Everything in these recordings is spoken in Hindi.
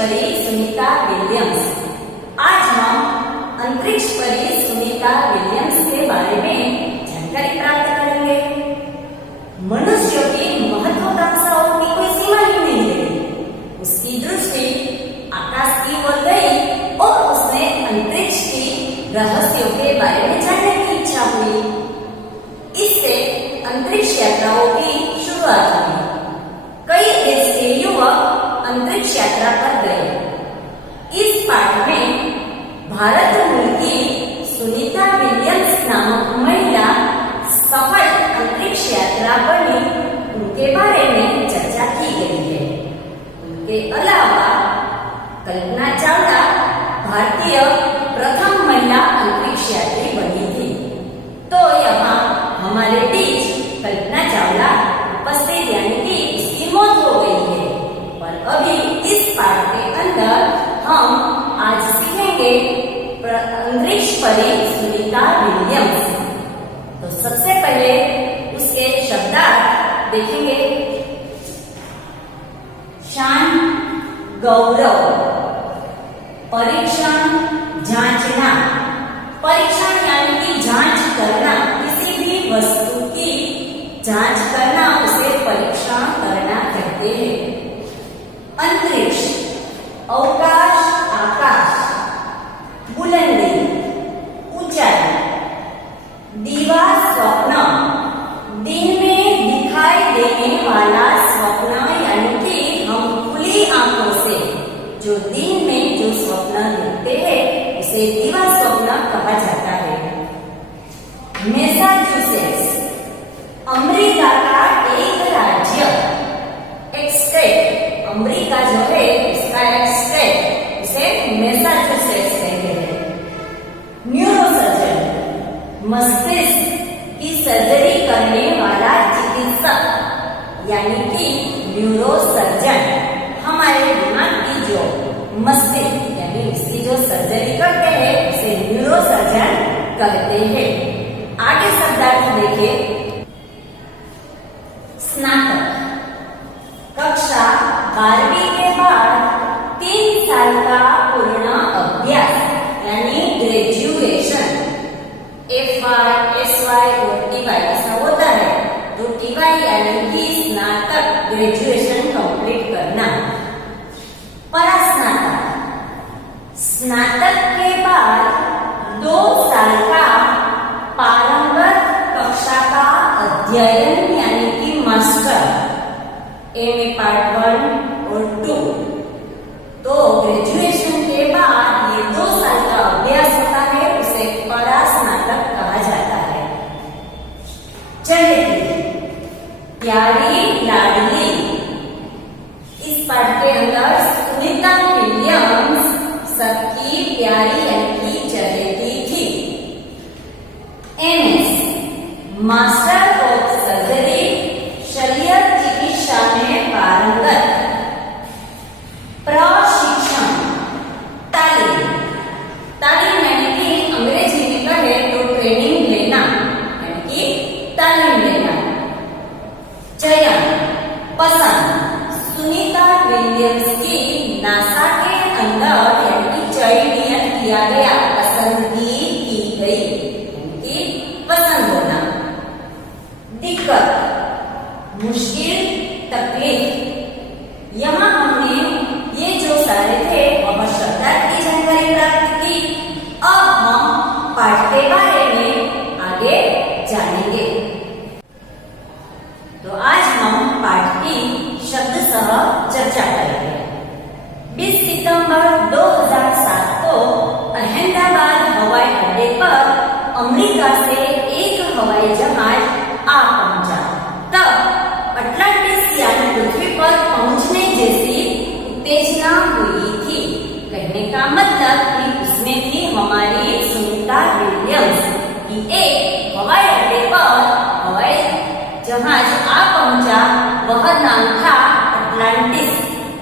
परी सुनीता विलियम्स। आज हम अंतरिक्ष परी सुनीता विलियम्स के बारे में जानकारी प्राप्त करेंगे। मनुष्यों की महत्वाकांक्षाओं की कोई सीमा ही नहीं है। उसकी दृष्टि आकाश की ओर गई और उसने अंतरिक्ष की रहस्यों के बारे में जानने की इच्छा हुई। इससे अंतरिक्ष यात्राओं की शुरुआत हुई। कई देश के युवक अंतरिक्ष यात्रा पर गए। इस पाठ में भारत मूल की सुनीता विलियम्स नामक महिला सफल अंतरिक्ष यात्रा बनी, उनके बारे में चर्चा की गई है। उनके अलावा कल्पना चावला भारतीय प्रथम महिला अंतरिक्ष यात्री बनी थी। तो यहाँ हमारे बीच कल्पना चावला उपस्थित यानी कि उसकी मौत हो गई है। पर अभी इस पाठ के अंदर हम आज सीखेंगे अंतरिक्ष परी सुनीता विलियम्स। तो सबसे पहले उसके शब्दार्थ देखेंगे। शान, गौरव, परीक्षण, जांचना। परीक्षण यानी कि जांच करना, किसी भी वस्तु की जांच करना उसे परीक्षण करना कहते हैं। अंतरिक्ष, अवकाश, आकाश, बुलंदी, ऊंचाई। दीवा, स्वप्न, दिन में दिखाई देने वाला स्वप्न यानी कि हम खुली आंखों से जो दिन में जो स्वप्न देखते हैं उसे दीवा स्वप्न कहा जाता है। मैसाचुसेट्स, अमेरिका का एक राज्य, एक स्टेट। अमेरिका जो है उसका एक स्टेट, उसे मैसाचुसेट्स कहते हैं। न्यूरोसर्जन, मस्तिष्क की सर्जरी करने वाला चिकित्सक यानी कि न्यूरोसर्जन। हमारे दिमाग की जो मस्तिष्क यानी उसकी जो सर्जरी करते हैं उसे न्यूरोसर्जन कहते हैं। आगे शब्दार्थ देखिए। स्नातक, कक्षा 12वीं के बाद 3 साल का पूर्ण अभ्यास यानी ग्रेजुएशन। FY, SY और TY ऐसा होता है। तो TY यानी कि स्नातक, ग्रेजुएशन कंप्लीट करना। परास्नातक, स्नातक के बाद 2 साल का पारंगत कक्षा का अध्ययन यानी कि मास्टर, MA पार्ट 1 और 2। तो ग्रेजुएशन के बाद ये 2 साल का अभ्यास होता है, उसे परास्नातक कहा जाता है। चहेती, प्यारी, लाडली। इस पाठ के अंदर सुनीता विलियम्स सबकी प्यारी यानी कि चहेती थी। MS, मास्टर ऑफ सर्जरी, शल्य चिकित्सा में पारंगत। प्रशिक्षण, तालीम। तालीम यानी कि अंग्रेजी में कहे तो ट्रेनिंग लेना यानी कि तालीम लेना। चयन, पसंद। सुनीता विलियम्स की नासा के अंदर यानी कि चयन किया गया, पसंदगी की गई यानी कि पसंद होना। दिक्कत, मुश्किल, तकलीफ। यहाँ हमने ये जो सारे थे वह शब्दार्थ की जानकारी प्राप्त की। अब हम पाठ के बारे में आगे जानेंगे। तो आज हम पाठ की शब्द सह चर्चा करेंगे। 20 सितंबर 2007 को अहमदाबाद हवाई अड्डे पर अमेरिका से एक हवाई जहाज आ पहुंचा। तब अटलांटिस यानी पृथ्वी पर पहुंचने जैसी उत्तेजना हुई थी। कहने का मतलब कि उसमें थी हमारी सुनीता विलियम्स की एक हवाई अड्डे पर हवाई जहाज आ पहुंचा। वह नाम था अटलांटिस।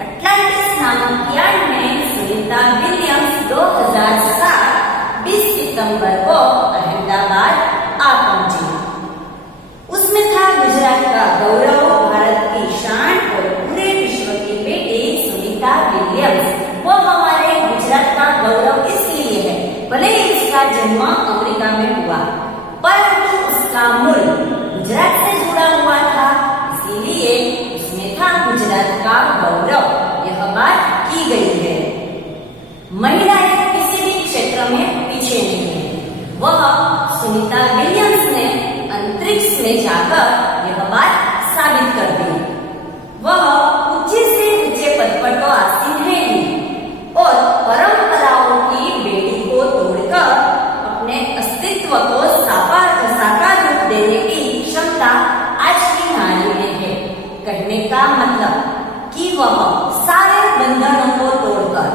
अटलांटिस नामक यान में सुनीता विलियम्स 2007 20 सितंबर को अहमदाबाद आ पहुंची। उसमें था गुजरात का गौरव, भारत की शान और पूरे विश्व की बेटी सुनीता विलियम्स। में जाकर यह बात साबित कर दी। वह ऊंचे से ऊंचे पद पर तो आसीन है ही और परंपराओं की बेड़ी को तोड़कर अपने अस्तित्व को साकार रूप देने की क्षमता आज की नारी में है। कहने का मतलब कि वह सारे बंधनों को तोड़कर,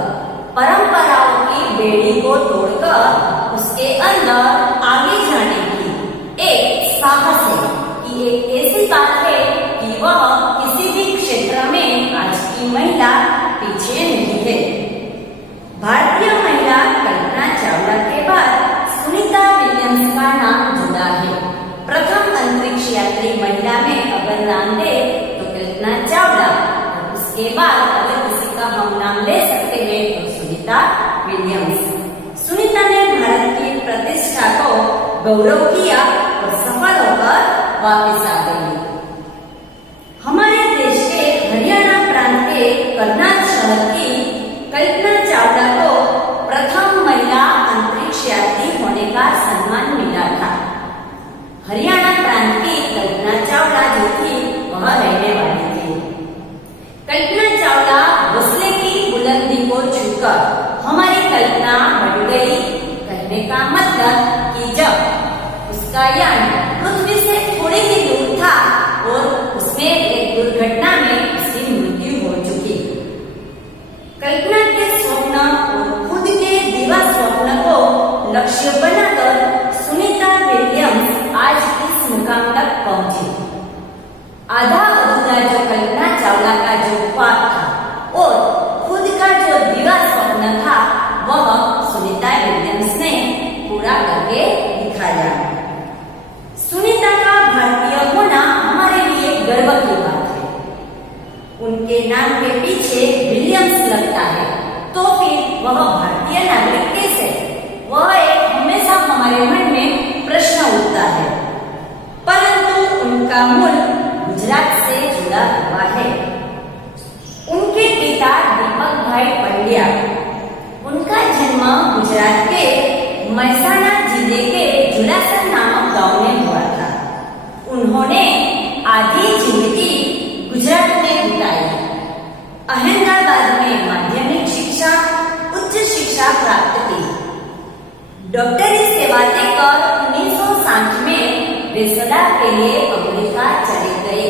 परंपराओं की बेड़ी को तोड़कर उसके अंदर आगे जाने की एक साहस है कि एक ऐसी बात है कि वह किसी भी क्षेत्र में आज की महिला पीछे नहीं है। भारतीय महिला कल्पना चावला के बाद सुनीता विलियम्स का नाम जुड़ा है। प्रथम अंतरिक्ष यात्री महिला में अगर नाम दे तो कल्पना चावला, उसके बाद अगर किसी का हम नाम ले सकते हैं तो सुनीता विलियम्स। सुनीता ने भारत की प्रतिष्ठा को गौरव किया और सफल होकर वापस आ गई। हमारे देश के हरियाणा प्रांत के करनाल शहर की कल्पना चावला को प्रथम महिला अंतरिक्ष यात्री होने का सम्मान मिला था। हरियाणा प्रांत की कल्पना चावला जो थी वह रहने वाली थी। कल्पना चावला हौसले की बुलंदी को छूकर हमारी कल्पना बढ़ गई। कहने का मतलब कि जब उसका यान पृथ्वी से थोड़ी ही दूर था और उसमें एक दुर्घटना में उसकी मृत्यु हो चुकी। कल्पना के स्वप्न और खुद के दिवा स्वप्न को लक्ष्य बनाकर सुनीता विलियम्स आज इस मुकाम तक पहुंची। आधा अधूरा जो कल्पना चावला का जो ख्वाब था और खुद का जो दिवा स्वप्न था वह सुनीता विलियम्स ने पूरा करके दिखाया। सुनीता का भारतीय होना हमारे लिए गर्व की बात है। उनके नाम के पीछे विलियम्स लगता है तो फिर वह भारतीय नागरिक कैसे? वह एक हमेशा हमारे मन में प्रश्न उठता है। परंतु उनका मूल गुजरात से जुड़ा हुआ है। उनके पिता दीपक भाई पंड्या, उनका जन्म गुजरात के महसाणा जिले के जुलासन नामक गांव में हुआ था। उन्होंने आधी जिंदगी गुजरात में बिताई। अहमदाबाद में माध्यमिक शिक्षा, उच्च शिक्षा प्राप्त की। डॉक्टरी सेवा देकर 1960 में वे सदा के लिए अमेरिका चले गए।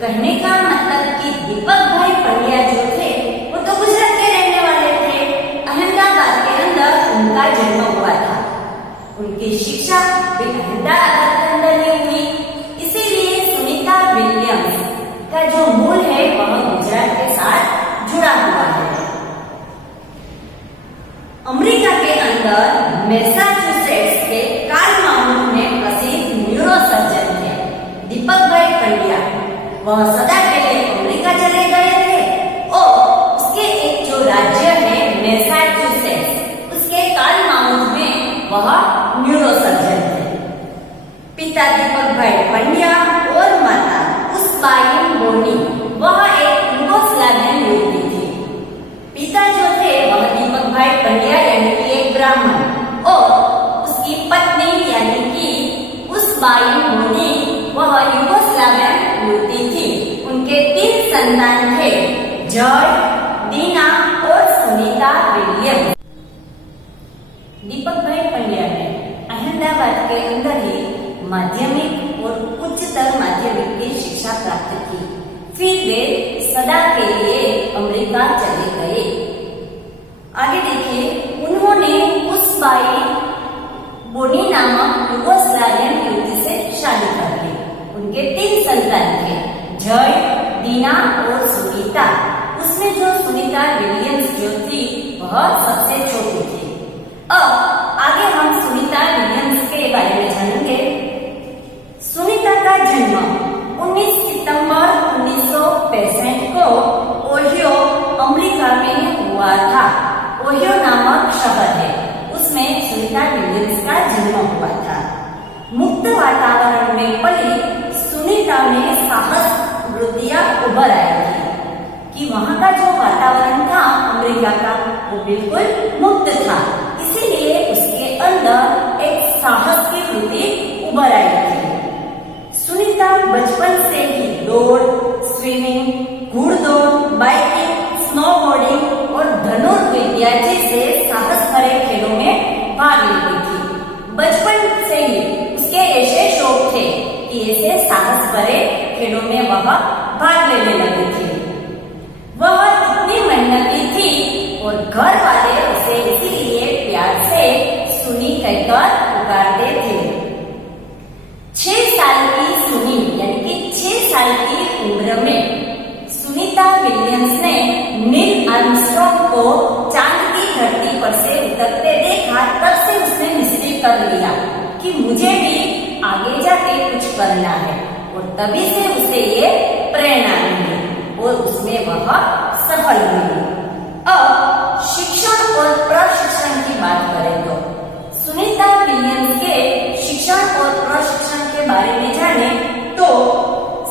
कहने का मतलब कि दीपक भाई पंड्या जो थे वो तो गुजरात के रहने वाले थे। अहमदाबाद के अंदर उनका जन्म हुआ था। उनकी शिक्षा भी अहमदाबाद के अंदर ही हुई। इसीलिए सुनीता विलियम्स का जो मूल है वह गुजरात के साथ जुड़ा हुआ है। अमेरिका के अंदर मैसाचुसेट्स के कार्ल माउंट में प्रसिद्ध न्यूरोसर्जन थे दीपक भाई पंड्या। वह सदा के लिए अमेरिका चले गए थे और उसके एक जो राज्य है मैसाचुसेट्स, उसके कार्ल माउंट में वह न्यूरोसर्जन थे। पिता दीपक भाई पंड्या और माता उस्बाई बोनी, वह एक यूगोस्लावियन युवती थी। पिता जो थे वह दीपक भाई पंड्या यानी कि एक ब्राह्मण और उसकी पत्नी यानी कि उस्बाई बोनी वह यूगोस्लावियन युवती थी। उनके 3 संतान थे, जॉय, दीना और सुनीता विलियम्स। दीपक भाई पंड्या ने अहमदाबाद के अंदर ही माध्यमिक और उच्चतर माध्यमिक की शिक्षा प्राप्त की। फिर वे सदा के लिए अमेरिका चले गए। आगे देखिए, उन्होंने उस्बाई बोनी नामक यूगोस्लावियन युवती से शादी कर ली। उनके 3 संतान थे, जय, दीना और सुनीता। उसमें जो सुनीता विलियम्स जो थी वह सबसे छोटी थी। अब आगे हम सुनीता विलियम्स के बारे में जानेंगे। सुनीता का जन्म 19 सितंबर 1965 को ओहियो अमेरिका में हुआ था। ओहियो नामक शहर है, उसमें सुनीता विलियम्स का जन्म हुआ था। मुक्त वातावरण में पली सुनीता में साहस वृत्तियां उभर आई थी कि वहां का जो वातावरण था अमेरिका का वो बिल्कुल मुक्त था। इसीलिए उसके अंदर एक साहस की वृत्ति उभर आई थी। जैसे साहस भरे खेलों में वह भाग लेने लगी थी। वह इतनी मेहनती थी और घर वाले उसे इसीलिए प्यार से सुनी कहकर पुकारते थे। 6 साल की सुनी यानी कि 6 साल की उम्र में सुनीता विलियम्स ने नील आर्मस्ट्रॉन्ग को चांद की धरती पर से उतरते देखा। तब से उसने निश्चय कर लिया कि मुझे भी आगे जाके कुछ करना है और तभी से उसे ये प्रेरणा मिली और उसमें वह सफल हुई। अब शिक्षण और प्रशिक्षण की बात करें तो सुनीता विलियम्स के शिक्षण और प्रशिक्षण के बारे में जाने तो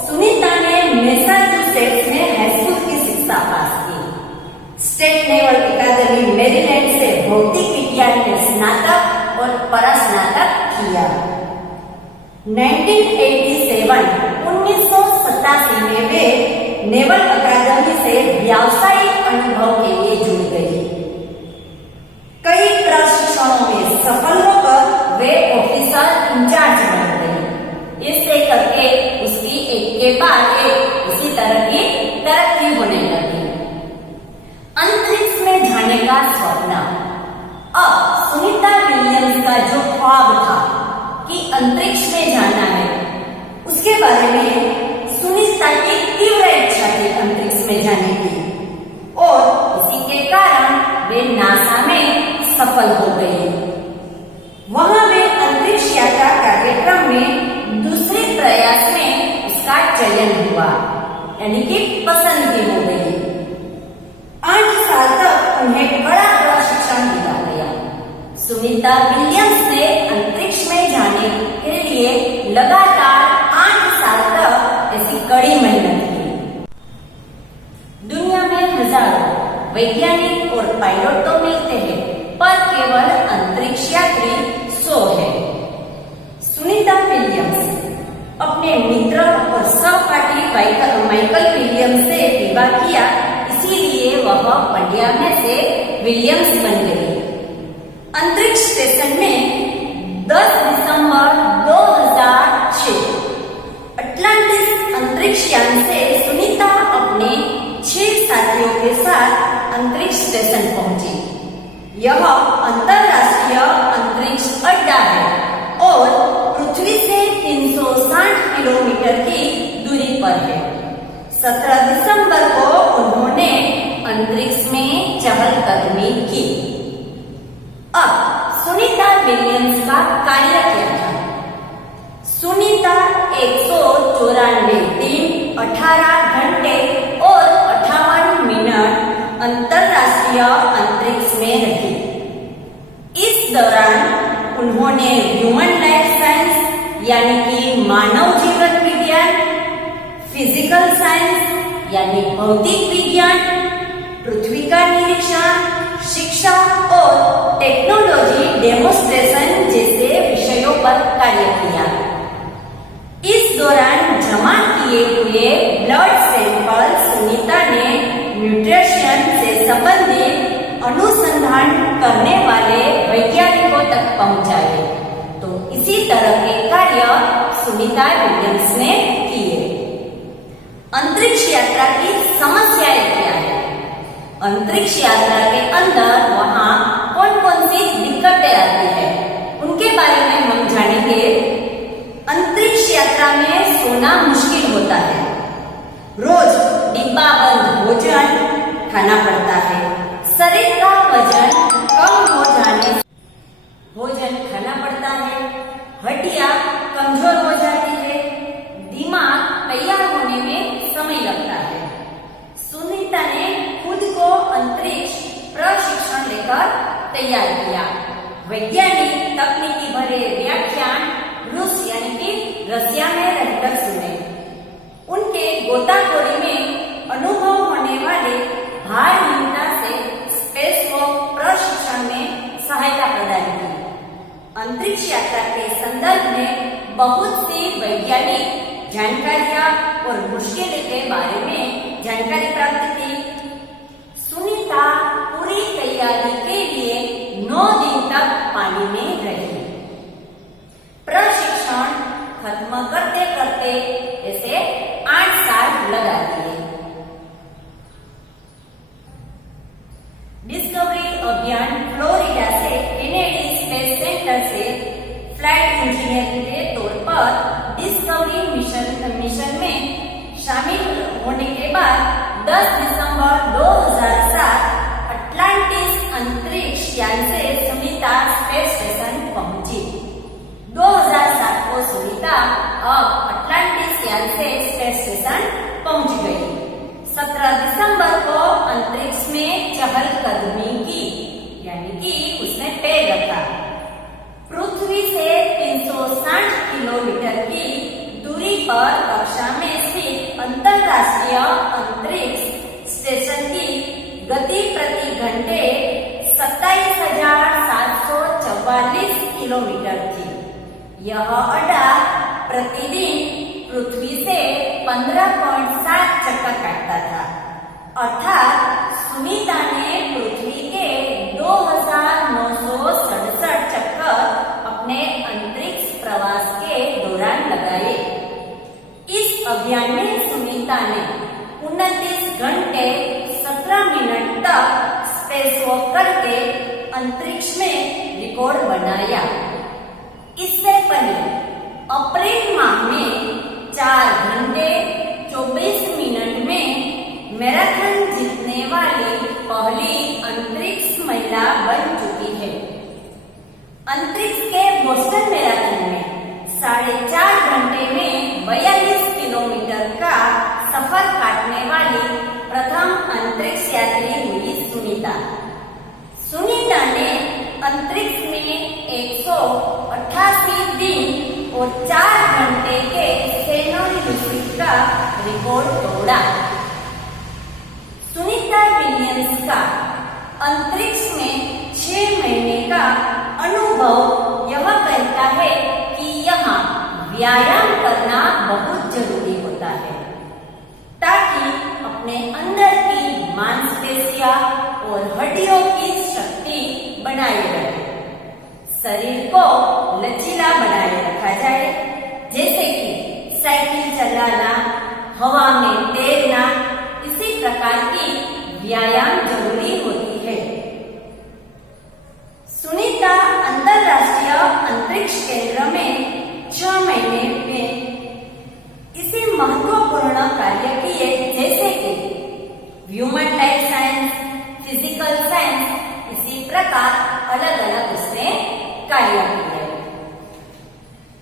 सुनीता ने मैसाचुसेट्स में हाई स्कूल की शिक्षा पास की। स्टेट नेवल अकादमी मेरीलैंड से भौतिक विज्ञान में स्नातक और परास्नातक किया। 1987 में वे नेवल अकादमी से व्यावसायिक अनुभव के लिए जुड़ गई। कई प्रशिक्षणों में सफल होकर वे ऑफिसर इंचार्ज बन गई। इससे करके उसकी एक के बाद एक इसी तरह की तरक्की होने लगी। अंतरिक्ष में जाने का स्वप्न। अब सुनीता विलियम्स का जो ख्वाब था कि अंतरिक्ष में जाना है, उसके बारे में सुनीता की तीव्र इच्छा थी अंतरिक्ष में जाने की और इसी के कारण वे नासा में सफल हो गई। वहां वे अंतरिक्ष यात्रा कार्यक्रम में दूसरे प्रयास में उसका चयन हुआ यानी कि पसंदगी हो गई। 8 साल तक उन्हें बड़ा प्रशिक्षण दिया गया। सुनीता विलियम्स ने अंतरिक्ष में जाने के लिए लगातार 8 साल तक ऐसी कड़ी मेहनत की। दुनिया में हजारों वैज्ञानिक और पायलट तो मिलते हैं पर केवल अंतरिक्ष यात्री 100 है। सुनीता विलियम्स अपने मित्र और सहपाठी माइकल विलियम्स से विवाह किया, इसीलिए वह पंड्या में से विलियम्स बन गई। अंतरिक्ष स्टेशन में 10 दिसंबर 2006 अटलांटिस अंतरिक्ष यान से सुनीता अपने 6 साथियों के साथ अंतरिक्ष स्टेशन पहुंची। यह अंतरराष्ट्रीय अंतरिक्ष अड्डा है और पृथ्वी से 360 किलोमीटर की दूरी पर है। 17 दिसंबर को उन्होंने अंतरिक्ष में चहलकदमी की। अब सुनीता विलियम्स का कार्य क्या था? सुनीता 194 दिन, 18 घंटे और 58 मिनट अंतरराष्ट्रीय अंतरिक्ष में रही। इस दौरान उन्होंने ह्यूमन लाइफ साइंस यानी कि मानव जीवन विज्ञान, फिजिकल साइंस यानी भौतिक विज्ञान, पृथ्वी का निरीक्षण, शिक्षा और टेक्नोलॉजी डेमोन्स्ट्रेशन जैसे विषयों पर कार्य किया। इस दौरान जमा किए हुए ब्लड सैंपल सुनीता ने न्यूट्रिशन से संबंधित अनुसंधान करने वाले वैज्ञानिकों तक पहुंचाए। तो इसी तरह के कार्य सुनीता विलियम्स ने किए। अंतरिक्ष यात्रा की समस्याएं क्या है? अंतरिक्ष यात्रा के अंदर वहां कौन कौन सी दिक्कतें आती है, उनके बारे में हम जानेंगे। अंतरिक्ष यात्रा में सोना मुश्किल होता है। रोज डिब्बाबंद भोजन खाना पड़ता है। शरीर का वजन कम हो जाने से भोजन खाना पड़ता है। हड्डियां कमजोर हो जाती है। दिमाग तैयार होने में समय लगता है। सुनीता ने खुद को अंतरिक्ष प्रशिक्षण लेकर तैयार किया। वैज्ञानिक तकनीकी भरे व्याख्यान रूस यानी कि रसिया में रहकर सुने। उनके गोताखोरी में अनुभव होने वाले भारहीनता से स्पेसवॉक प्रशिक्षण में सहायता प्रदान की। अंतरिक्ष यात्रा के संदर्भ में बहुत सी वैज्ञानिक जानकारियां और मुश्किलों के बारे में जानकारी प्राप्त की। सुनीता पूरी तैयारी के लिए 9 दिन तक पानी में रही। प्रशिक्षण खत्म करते करते शामिल होने के बाद 10 दिसंबर 2007 अटलांटिस अंतरिक्ष यान से सुनीता स्पेस स्टेशन पहुंची। 2007 को सुनीता अब अटलांटिस यान से स्पेस स्टेशन पहुंच गई। 17 दिसंबर को अंतरिक्ष में चहलकदमी की, यानी कि उसने पैर रखा। पृथ्वी से 360 किलोमीटर की दूरी पर कक्षा में स्थित अंतरराष्ट्रीय अंतरिक्ष स्टेशन की गति प्रति घंटे 27,744 किलोमीटर थी। यह अड्डा प्रतिदिन पृथ्वी से 15.7 चक्कर काटता था, अर्थात सुनीता ने पृथ्वी के 2,967 चक्कर अपने अंतरिक्ष प्रवास के दौरान लगाए। इस अभियान में सुनीता ने 29 घंटे 17 मिनट तक स्पेस वॉक करके अंतरिक्ष में रिकॉर्ड बनाया। इससे पहले अप्रैल माह में 4 घंटे 24 मिनट में मैराथन जीतने वाली पहली अंतरिक्ष महिला बन चुकी है। अंतरिक्ष के बोस्टन मैराथन में 4.5 घंटे में 42 किलोमीटर का सफर काटने वाली प्रथम अंतरिक्ष यात्री हुई सुनीता। सुनीता ने अंतरिक्ष में 188 दिन और 4 घंटे के सेनोरियोसिस का रिकॉर्ड तोड़ा। सुनीता विलियम्स का अंतरिक्ष में 6 महीने का अनुभव यह कहता है कि यहाँ व्यायाम करना बहुत जरूरी होता है, ताकि अपने अंदर की मांसपेशियां और हड्डियों की शक्ति बनाए रहे, शरीर को लचीला बनाए रखा जाए, जैसे कि साइकिल चलाना, हवा में तैरना। इसी प्रकार की व्यायाम जरूरी होती है। सुनीता अंतरराष्ट्रीय अंतरिक्ष केंद्र में 6 महीने में इसे महत्वपूर्ण कार्य किए, जैसे कि human life science, physical science. इसी प्रकार अलग अलग उसने कार्य किए।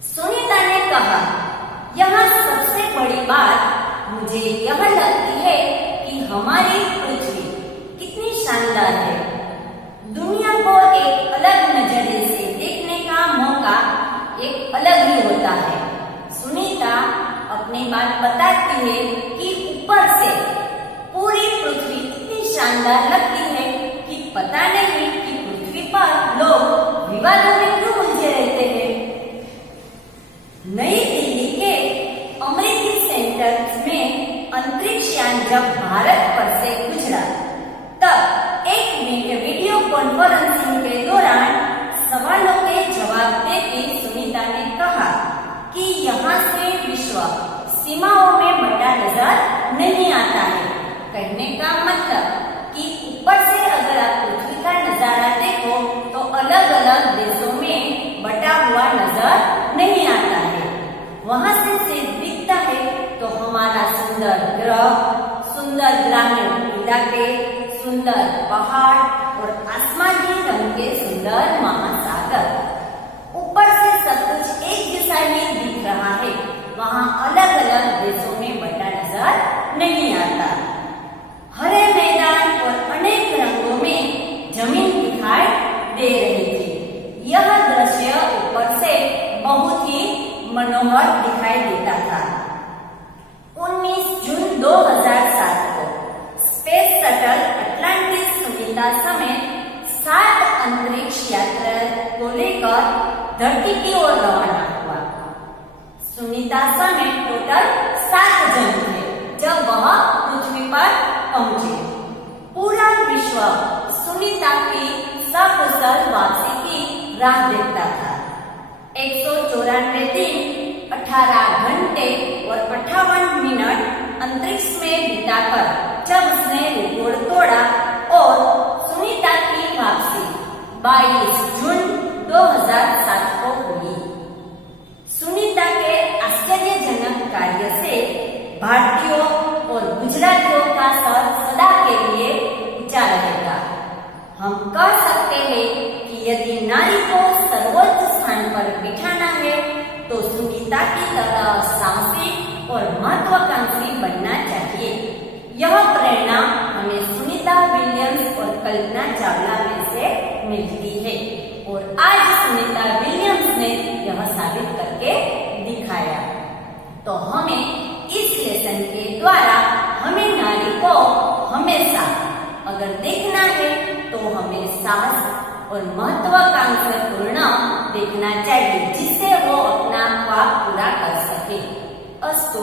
सुनीता ने कहा, यहाँ सबसे बड़ी बात मुझे यह लगती है कि हमारी पृथ्वी कितनी शानदार है। दुनिया को एक अलग नजरिए से देखने का मौका एक अलग ही होता है। सुनीता अपनी बात बताती है कि ऊपर से पूरी पृथ्वी इतनी शानदार लगती है कि पता नहीं कि पृथ्वी पर लोग विवादों में क्यों उलझे रहते हैं। नई दिल्ली के अमेरिकी सेंटर में अंतरिक्ष यान जब भारत पर से गुजरा, तब एक वीडियो कॉन्फ्रेंसिंग के दौरान सवालों के जवाब देती सुनीता ने कहा कि यहाँ से विश्व सीमाओं में बटा नजर नहीं आता है। कहने का मतलब कि ऊपर से अगर आप पृथ्वी का नजारा देखो तो अलग अलग देशों में बटा हुआ नजर नहीं आता है। वहां से सिर्फ दिखता है तो हमारा सुंदर ग्रह, सुंदर ग्रामीण इलाके, सुंदर पहाड़ और आसमानी रंग के सुंदर महासागर। ऊपर से सब कुछ एक जैसा ही दिख रहा है, वहाँ अलग अलग देशों में बटा नजर नहीं आता। हरे मैदान और अनेक रंगों में जमीन दिखाई दे रही थी। यह दृश्य ऊपर से बहुत ही मनोहर दिखाई देता था। 19 जून 2007 को स्पेस शटल अटलांटिस सुनीता समेत 7 अंतरिक्ष यात्रा को लेकर धरती की ओर रवाना हुआ। सुनीता समेत टोटल 7 जन थे जब वह पृथ्वी पर पहुंचे। पूरा विश्व सुनीता की सकुशल वापसी की राह देखता था। 194 दिन, 18 घंटे और 58 मिनट अंतरिक्ष में बिताकर जब उसने रिकॉर्ड तोड़ा और सुनीता की वापसी 22 जून 2007 को हुई। सुनीता के आश्चर्यजनक कार्य से भारतीयों और गुजरातियों का सर सदा के लिए ऊंचा रहेगा। हम कह सकते हैं कि यदि नारी को सर्वोच्च स्थान पर बिठाना है तो सुनीता की तरह साहसी और महत्वाकांक्षी बनना चाहिए। यह प्रेरणा हमें सुनीता विलियम्स और कल्पना चावला में से मिलती है और आज सुनीता विलियम्स ने यह साबित करके दिखाया। तो हमें इस लेसन के द्वारा हमें नारी को हमेशा अगर देखना है तो हमें साहस और महत्वाकांक्षा पूर्ण देखना चाहिए, जिससे वो अपना ख्वाब पूरा कर सके। अस्तु।